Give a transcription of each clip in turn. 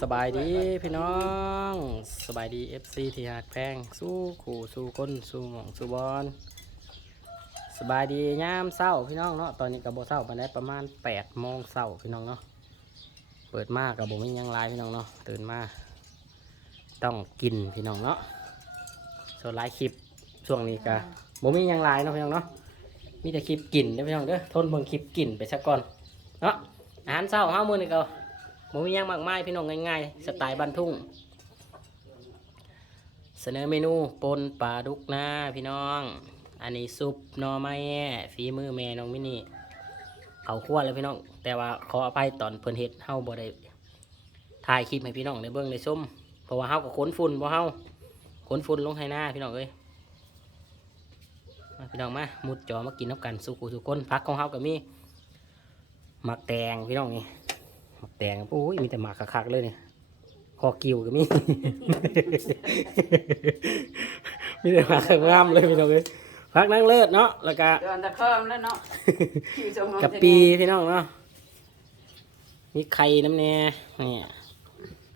สบายดีพี่น้องสบายดี FC ที่หักแพงสู้ขู่สู้ก้นสู้หมองสู้บอลสบายดียามเศร้าพี่น้องเนาะตอนนี้กับโบเศร้าไปได้ประมาณ8โมงเศร้าพี่น้องเนาะเปิดมากกับโบมียังหลพี่น้องเนาะตื่นมาต้องกินพี่น้องเนาะส่วนหลคลิปช่วงนี้ก็โบมียังหลเนาะพี่น้องเนาะมีแต่คลิปกินเด้อพี่น้องเด้อทนเบิ่งคลิปกินไปสักก่อนเนาะอาหารเช้าห้ามื้อนี่ก็ หมูย่างมากมายพี่น้องง่ายๆ สไตล์บ้านทุ่ง เสนอเมนูปนปลาดุกหน้าพี่น้อง อันนี้ซุปนอไม้ฝีมือแม่น้องมินี่เขาคั่วเลยพี่น้อง แต่ว่าขออภัยตอนเพิ่นเฮ็ดเฮาบ่ได้ถ่ายคลิปให้พี่น้องได้เบิ่งได้มเพราะว่าเฮาก็ขนฝุ่นบ่เฮาขนฝุ่นลงให้หน้าพี่น้องเอ้ยพี่น้องมามุดจอมากินน้ำกันสุขุสุกคนพักของเฮาก็มีหมักแตงพี่น้องนี่ หมักแตงโอ้ยมีแต่หมากคักๆเลยเนี่ยคอกิวก็มี มีแต่หมากงามเลยพี่น้องเลยพักนั่งเลิศเนาะแล้วก็เดือนตะเพิ่มแล้วเนาะคิวจงงกะปีพี่น้องเนาะมีไข่น้ำแน่เนี่ย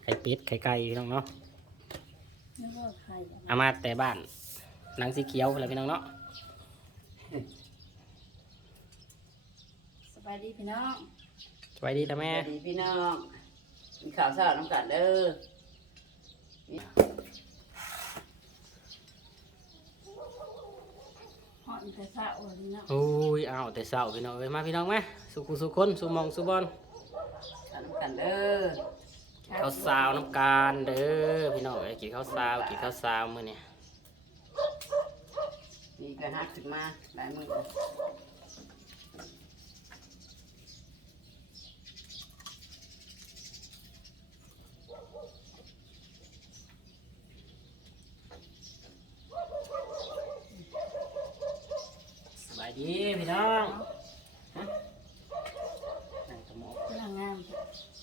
ไข่เป็ดไข่ไก่พี่น้องเนาะเอามาแต่บ้านหนังสีเขียวอะไรพี่น้องเนาะสบายดีพี่น้องส วัสดีนะสแม่วัสดีพี่น้องมีข่าวสารน้ำกันเด้อหอนแต่ซาโอ้ยเนาะโอ้ยเอาแต่เศร้าพี่น้องเลยมาพี่น้องมาสุขุสุคนสุหมองสุบอลสารน้ำกันเด้อข้าวสาวน้ำการเด้อพี่น้องเอ้ยกินข้าวสาวกินข้าวสาวมื้อนี้มีกระหักขึ้นมาหลายมือ สบายดีพี่น้องฮะนั่งตะหมอก พลังงาม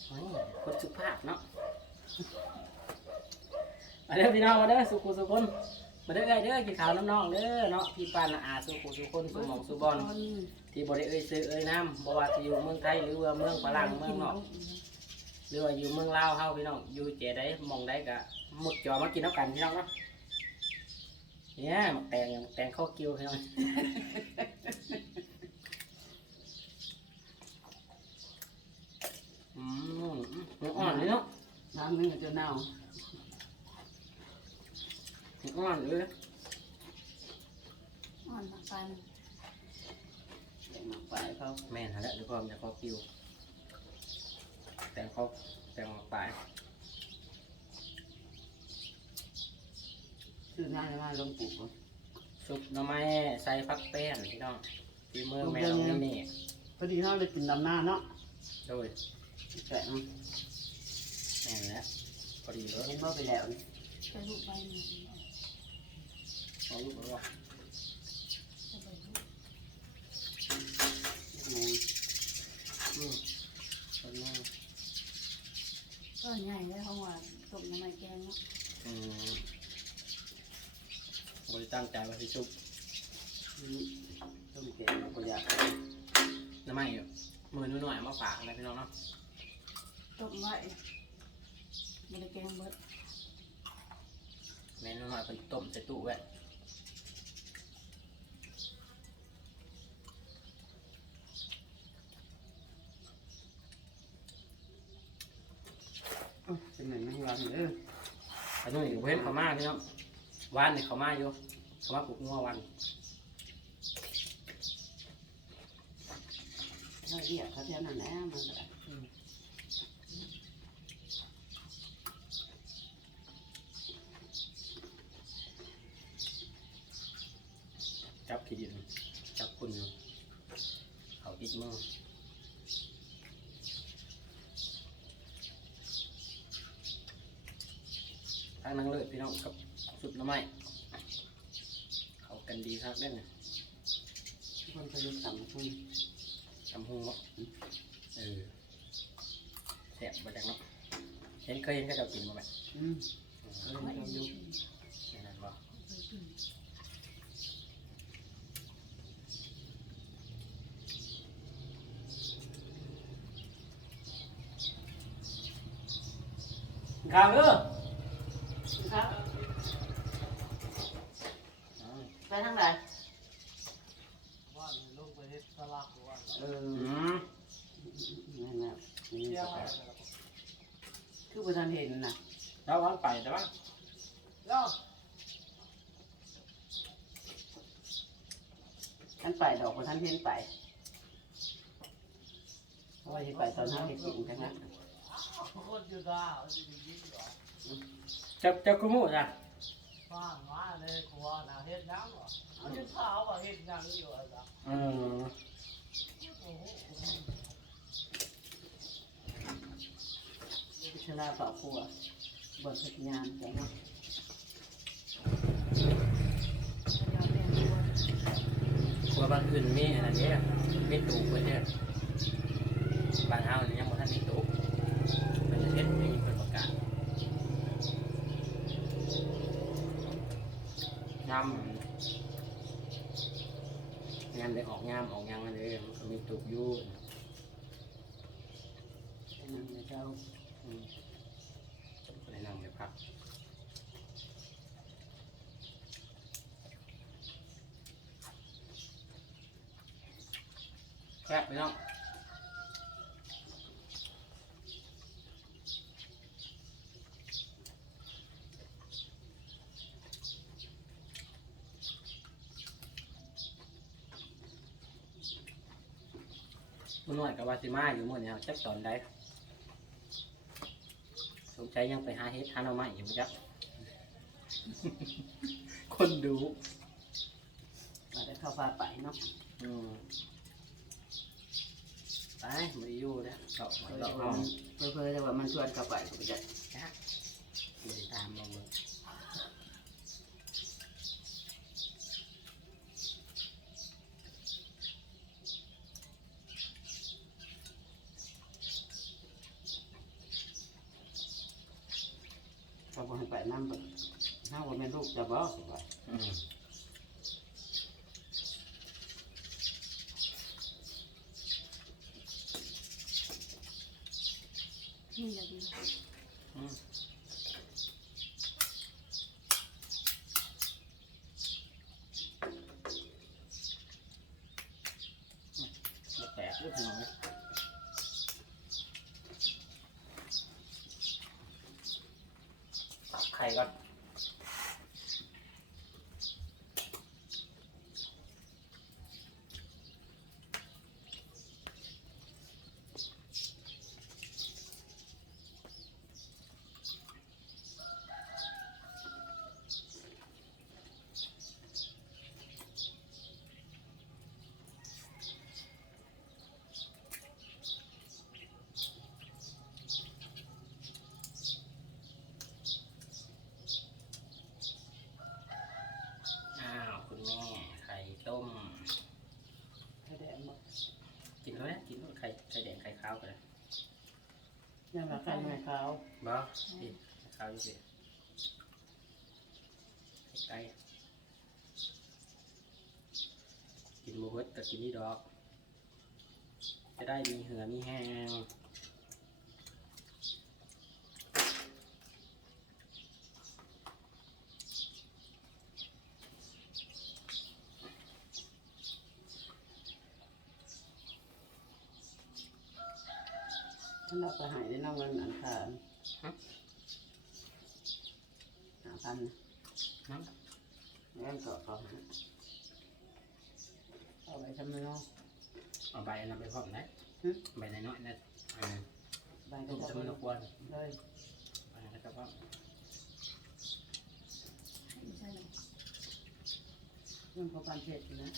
โอ้ยคนสุภาพเนาะ มาเด้อพี่น้องมาเด้อสุขุสุคนมาเด้อไอ้เด้อกินข้าวน้ำน้องเด้อเนาะพี่ปานน่ะอาสุขุสุคนสุหมองสุบอลที่บ่ได้เอ่ยซื้อเอ่ยน้ำบ่ว่าจะอยู่เมืองไทยหรือว่าเมืองฝรั่งเมืองนอกหรือว่าอยู่เมืองลาวเฮาพี่น้องอยู่เจใดหมองใดก็มุดจอมากินน้ำกันพี่น้องเนาะเนี่ยหมักแตงหมักแตงข้าวกิ้วพี่น้องอืมมันอ่อนเลยเนาะน้ำนึงจะเน่ามัน อ่อนเลยอ่อนปันเดี๋ยวมาไปเขาแม่นฮะแล้วเดี๋ยวพอมนจะข้าวกิ้วแตงข้าวแตงหมากปลายซื้อน้ำมาลงปลูกบ่ซุปหน่อไม้ใส่ฟักแป้นพี่น้องฝีมือแม่น้องนี่นี่พอดีเขาเลยกินดำหน้าเนาะโดยแกะมันแม่นแล้วพอดีเลยเห็นว่าไปแล้วนี่ ไปลูกไปหนึ่ง เอาลูกมาบอกอืมอืมเอาลูกก็ใหญ่เลยเขาว่าต้มน้ำมันแกงเนาะอืมบริตั้งใจว่าสิซุปอืมต้มแกงก็อยากหน้ำไม้มือหน่อยๆมาฝากนะพี่น้องเนาะต้มไว้มันจะแกงเบิดแม่หน่อยๆเป็นต้มใส่ตู้ไว้ เอ้าเป็นไงไม่ร้ อนเด้ออันนู้นอยู่เว้นเขามาพี่น้องวานนี่เขามาอยู่เขามาปลูกงัววันเขาเรียกเขาเท่านั้นแหละมันก็ได้จับขีดินจับคุณอยู่เขาติดมือ ทางนังเลิศพี่น้องกับสุดหน้ำไม้เขากันดีครับเล่นยคนเขาจะทำคนทำหุงบ่เออแซ่บมาจากเนาะเห็นเคยเห็นก็จะกินมาแบบอืมเขาจะทำอยู่นี่นั่นบ่ข้าวเด้อ ครับ ไปทางไหนว่าลูกไปเฮ็ดสลักว่าเอออืมนั่นน่ะนี่เที่ยวสอะไรบายคือบ่ทันเห็นน่ะแล้ววันไปแต่ว่าแล้ว ท่านไปดอกบ่ทันเห็นไปเพราะว่าสิไปตอนเฮาเฮ็ดกินกันนะคนอยู่ดาวจะยิงเหรอเจ้าเจ้ากุมูจ้ะ ฟ้ามาเลยกลัวนะเฮ็ดยังเหรอเอาจะถามว่าเฮ็ดยังอยู่อะจ๊ะอืมโอ้โหชลาเป่าครัวบ่เฮ็ดงานจังเนาะครัวบ้านอื่นมีอะไรเนี่ยมีตู้ไว้เนี่ยบ้านเฮาเนี่ยยังบ่ทันมีตู้เป็นเฮ็ดมีเป็นประกาศยำ งานได้ออกงามออกยังอะไรมันก็มีตู้อยู่เป็นนางเจ้าอืมก็เลยนั่งไปพักแคบไปน้อง มันหน่วยกับวาซิมาอยู่หมื่อนี้จักตอนใดสงสัยยังไปหาเฮ็ดหาหน่อไม้อยู่จัก คนดูมาได้เข้าพาไปเนาะอืมไปมาอยู่เนี่ยเกาะหอยเพื่เกาะห้องอเพื่อจะว่ามันชวนเข้าไปก็บ่ได้ไม่ได้ตามลงมือ เขาบ่ให้ไปนำบ่เฮาบ่แม่นลูกจะบ่ว่าอืมนี่จะดีอืมบ่แตกด้วยพี่น้องเอ้ยตั กไข่ก่อน อ้าวคุณแม่ไข่ต้ม ให้ได้บ่ กินแล้วเนี่ยกินไข่ไข่แดงไข่ขาวกันเลย ยังว่าใครไม่เขา บ้ากินไข่ขาวอยู่สิไก่กินหมูเบิดกับกินนี่ดอก จะได้มีเหือมีแห้งฉันเอาไปหายได้นำเงินอันคาร หาพันน้แล้วก็เขาหาเอาไปทำไมเนาะำเอาใบอันนั้นไปพร้อมนะหึใบน้อยๆนะอ่าใบก็ต้มจะจะมันรบกวนเลยใบนะครับว่าไม่ใช่หรอกเรื่องของการเทศนะ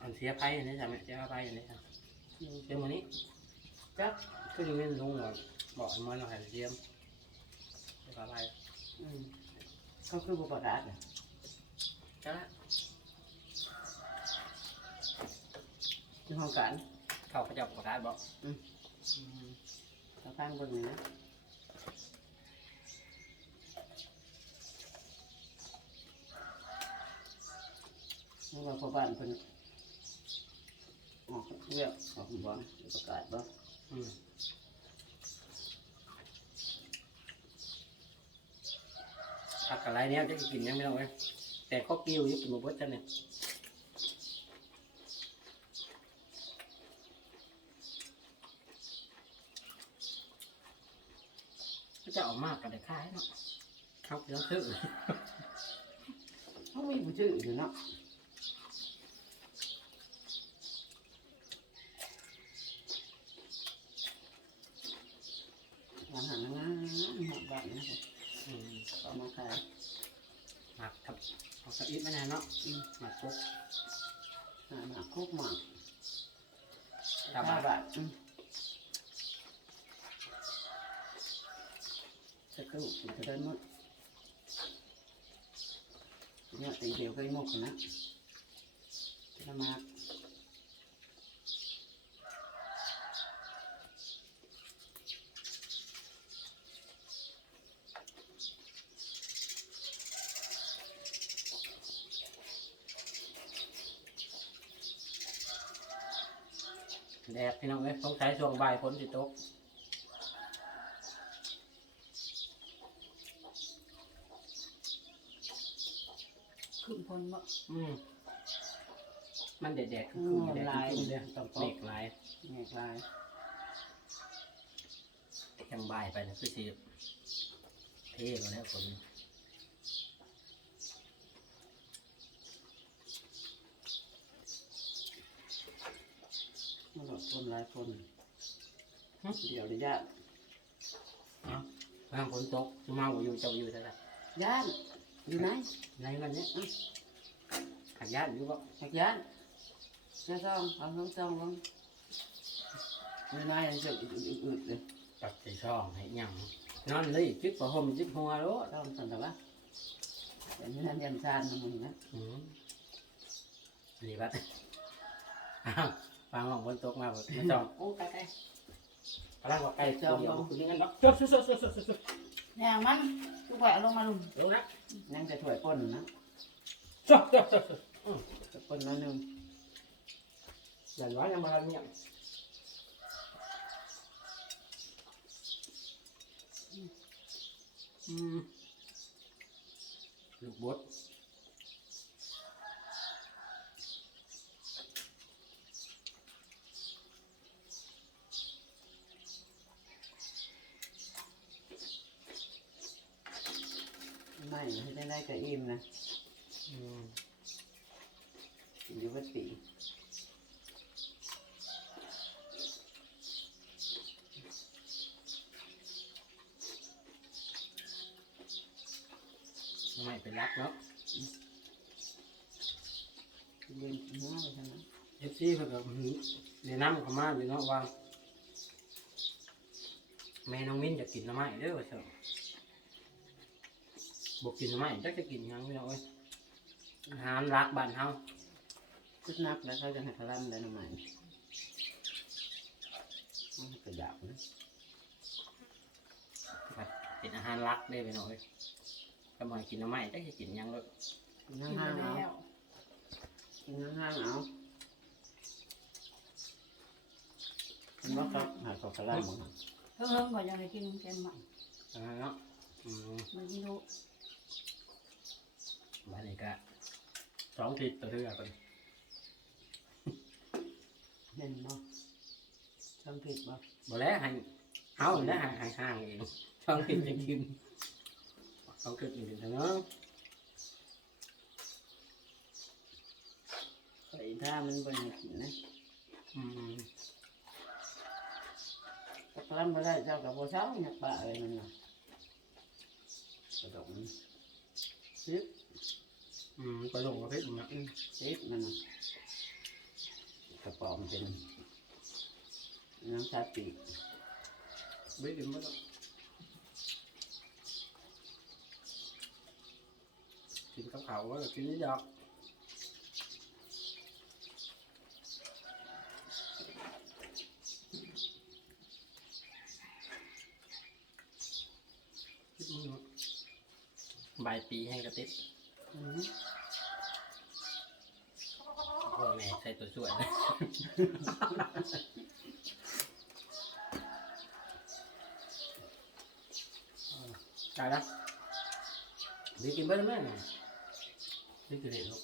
อันเสียไพ่อันนี้ใช่ไหมเสียไพ่อันนี้ใช่เสียมันนี้จักคือยังไม่ลุงหรอก บอกไอ้มันเราให้เสียมเสียไพ่อืมเขาคือบุปผาดจ้าละที่ห้องการเข้าพระเจ้าประกาศบอกอืมเขาตั้งบนนี้นะเมื่อวานพ่อบ้านเป็นออกเรียกออกบ้านประกาศบ่อืม ผักอะไรเนี้ยจะกินยังไม่ต้องเลยแต่ข้าวกิ้วนี่กินมาบดจันเนี่ยก็จะออกมากกันได้ค่ายเนาะเขาเดี๋ยวซื้อเขามีผู้ชื่ออยู่เนาะอาหารงานหมดบ้านนะครับ อืม เอามาขาย หมักครับเอา สะอิดไม่นานเนาะอืมหมักปุ๊บหาหมาคุกหมาตาห้าบาบาทอืมจะกู้ถึงจะได้หมดเนี่ยตีเดียวก็หมดนะจะมาแดดพี่น้องเอ้ยต้องใช้ช่วง บ่ายฝนสิตกขึ้นคนบ่ อืมมันแดดแดดอืคือมแดดลายคือเลยต้องเมตกฆลายเมฆลายยังบ่ายไปนะคือสิเท่กว่าแล้วฝนมันหลดคนหลายคน เดี๋ยวระยะบางฝนตกจุมาบ่อยู่เจ้าอยู่เท่าไหร่ย่านอยู่ไหนในวันนี้อื้อขัดยานอยู่ก็หักย่านเจ้าซองเอาท้องซองลงอยู่ไหนยังจะอึดๆเลยปักใส่ช่องให้หยังนอนเลยจึกประห่มจึกหัวโลดต้องสันตะวะแต่นี่นั่นยันซานนะมึงนะอืมนี่บัดอ้าวฟังของฝนตกมาแบบมาจองโอ้ไกลไกลกำลังว่าไกลตัวเดียวคุณยังไงเนาะจบสุดสุดสุดสุดสุดอย่างมันลูกแหวลงมาลุมลงนะนั่งจะถ่วยป้นนะจบจบจบจบป้นน้อยหนึงอย่างน้อยยังมาเนี่ยอืมลูกบด ไม่ให้ได้ได้กระอิ่มนะอืมกินอยู่วัดปีไม่เป็นรักเนาะเรียนหัวไปทางนั้นเอฟซีเพิ่นก็อื้อหือแนะนำเข้ามาอยู่เนาะว่าแม่น้องมิ้นจะกินหน้ำไม้เด้อว่าเถอะ บอกกินหน้ำไม้จักจะกินหยังไม่เอาเอ้ยอาหารรักบ้านเฮาชุดนักแล้วเขาจะให้ขลันได้หน่อไม้มันกระดาบนะเป็นอาหารรักได้ไปหน่อยก็มากินหน้ำไม้จักจะกินหยังเลยกินกินห้างๆเอาแล้วกินห้างๆเอาคุณว่าครับหาขอกระลันมั้งเพิ่งๆก่อนยังได้กินแกงหมันอาหารเนาะอืม มันกินรู้ บ้านนี้ก็สองทิศตัวเทือกกันเห็นบ่ช่างผิดบ่บ่แล้วให้เอาแล้วให้ให้ห่างเองสองทิศจะกินสองทิศจะกินเนาะใส่ท่ามันบ่ได้กินนะอืมกระลันบ่ได้เจ้ากับบ่เช้าเนี่ยปะอะไรมันน่ะกระดกมันซิบ อืมไปลงประเภทมันนะอืมซิบมันน่ะกระป๋อมเป็นน้ำชาปีกไม่กินไม่ต้องกินกับเขาวก็กินนิดเดียวใบายปีให้กระติด อืม พ่อแม่ใส่ตัวช่วยนะตายแล้วดีกินไปแล้วแม่น่ะดีกินเด็ดลูก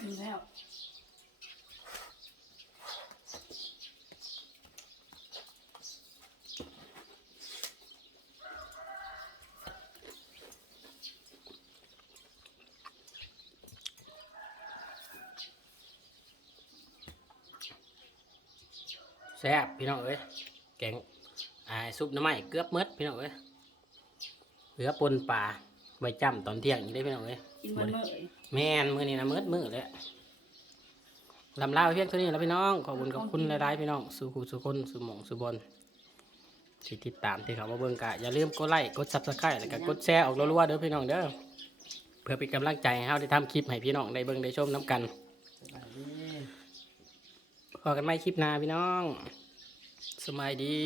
กินแล้ว แซ่บพี่น้องเอ้ยแกงอ่าซุปหน้ำไม้เกือบหมดพี่น้องเอ้ยเหลือปนปลาไว้จ้ำตอนเที่ยงอีกได้อพี่น้องเอ้ยกินมันเมื่อยแม่นมือนี้นะมืดมืดเลยลำลาไปเพียงเท่านี้แล้วพี่น้องขอบคุณขอบคุณหลายๆพี่น้องสู่คูสู่คนสู่หมองสู่บอลที่ติดตามที่เขามาเบิ่งกะอย่าลืมกดไลค์กดซับสไครต์แล้วก็กดแชร์ออกรัวๆเด้อพี่น้องเด้อเพื่อเป็นกำลังใจให้เราได้ทำคลิปให้พี่น้องได้เบิ่งได้ชมน้ำกันสบายดี พอกันไม่คลิปหน้าพี่น้อง สมัยดี